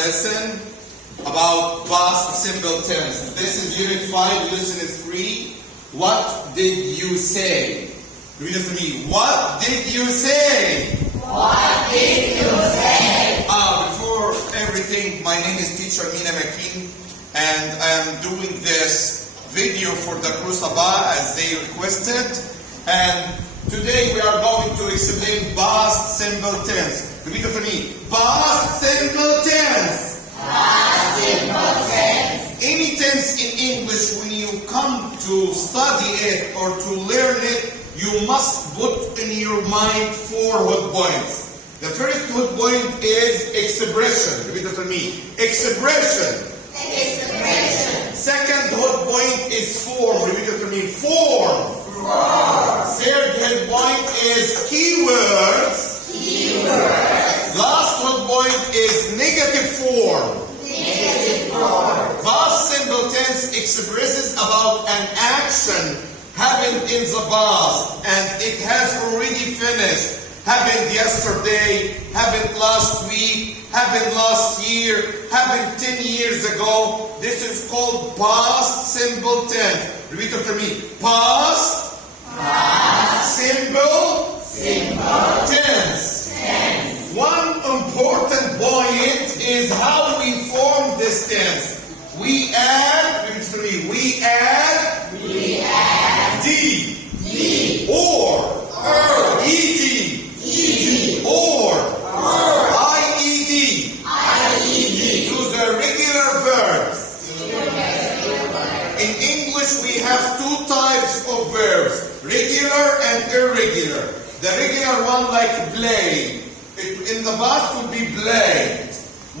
lesson about past simple tense. This is Unit 5, Lesson 3. What did you say? Read it to me. What did you say? What did you say? Before everything, my name is Teacher Mina Makin, and I am doing this video for the Krusaba as they requested. And today we are going to explain past simple tense. Repeat it to me. Past simple tense. Past simple tense. Any tense in English, when you come to study it or to learn it, you must put in your mind 4 hot points. The first hot point is expression. Repeat it to me. Expression. Expression. Second hot point is form. Repeat it to me. Form. Form. Third hot point is keywords. Keywords. Last hot point is negative form. Negative form. Past simple tense expresses about an action happened in the past and it has already finished. Happened yesterday, happened last week, happened last year, happened 10 years ago. This is called past simple tense. Repeat after me. Past simple tense. One important point is how we form this tense. We add, repeat after me, we add D, or, ED, or, IED, to the regular verbs. In English, we have 2 types of verbs, regular and irregular. The regular one like play. In the past would be played,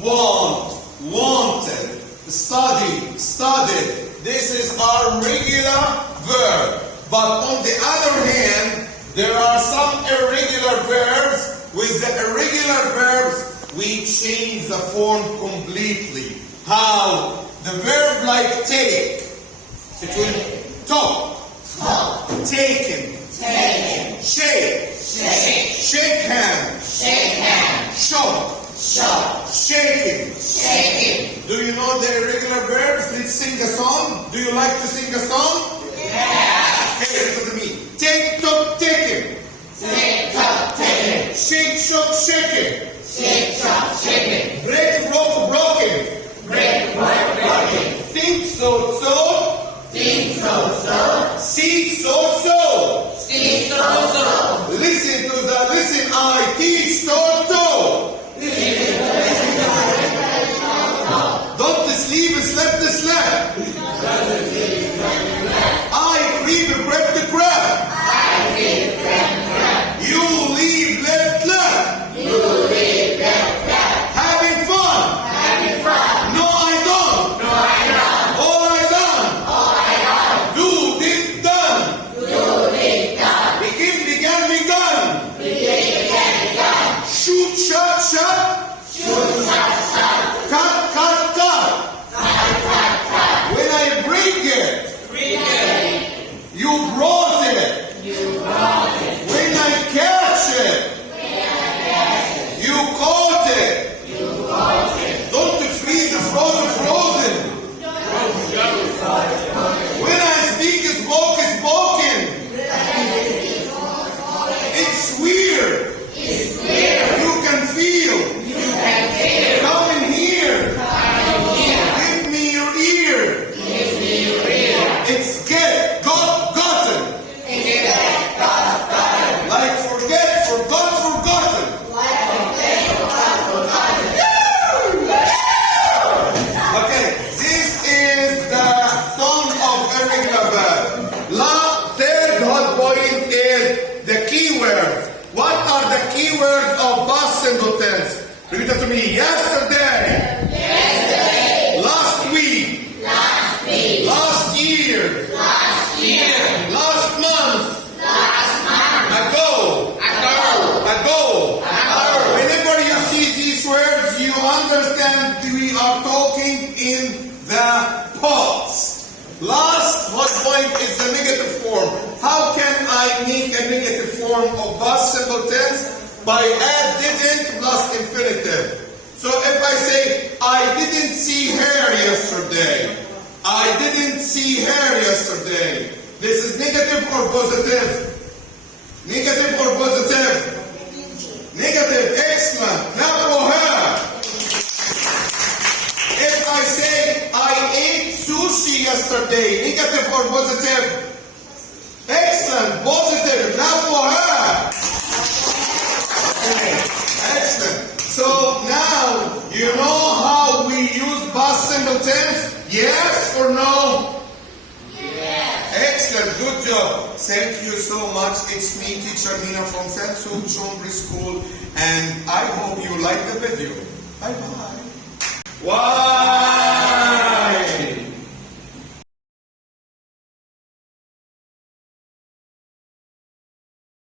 want, wanted, study, studied. This is our regular verb. But on the other hand, there are some irregular verbs. With the irregular verbs, we change the form completely. How? The verb like take. It will talk, taken, shake, shake hand, shot, shaking. Do you know the irregular verbs? Let's sing a song. Do you like to sing a song? Yeah. Hey, listen to me. Take, talk, taking. Tick tock ticking. Shake, shock, shaking. Tick tock ticking. Break, broke, broken. Break, break, breaking. Think, so. Think so. See, so. See so. Listen to the listen, I teach, talk. Don't sleep, slept. I creep, crab. You leave, left. Having fun. No, I don't. All I done. Do, did, done. Began. Shoot, shot. Cut. When I bring it, you brought it. When I catch it, you caught it. Don't freeze, frozen. When I speak, spoken. It's weird. You can feel. Come in here. Give me your ear. It's get, gotten. Like forget, forgotten. Okay, this is the song of irregular verb. Third hot point is the keywords. What are the keywords of past simple tense? Repeat that to me. Yesterday. Last week. Last year. Last month. Ago. Whenever you see these words, you understand we are talking in the past. Last hot point is the negative form. How can I make a negative form of past simple tense? By add didn't plus infinitive. So if I say I didn't see her yesterday. I didn't see her yesterday. This is negative or positive? Negative or positive? Negative. Excellent. Now for her. If I say I ate sushi yesterday, negative or positive? Excellent. Positive. Now for her. Okay. Excellent. So now you know how we use past simple tense? Yes or no? Excellent, good job. Thank you so much. It's me, Teacher Nina from St. Sue Chomri School, and I hope you like the video. Bye-bye. Wow!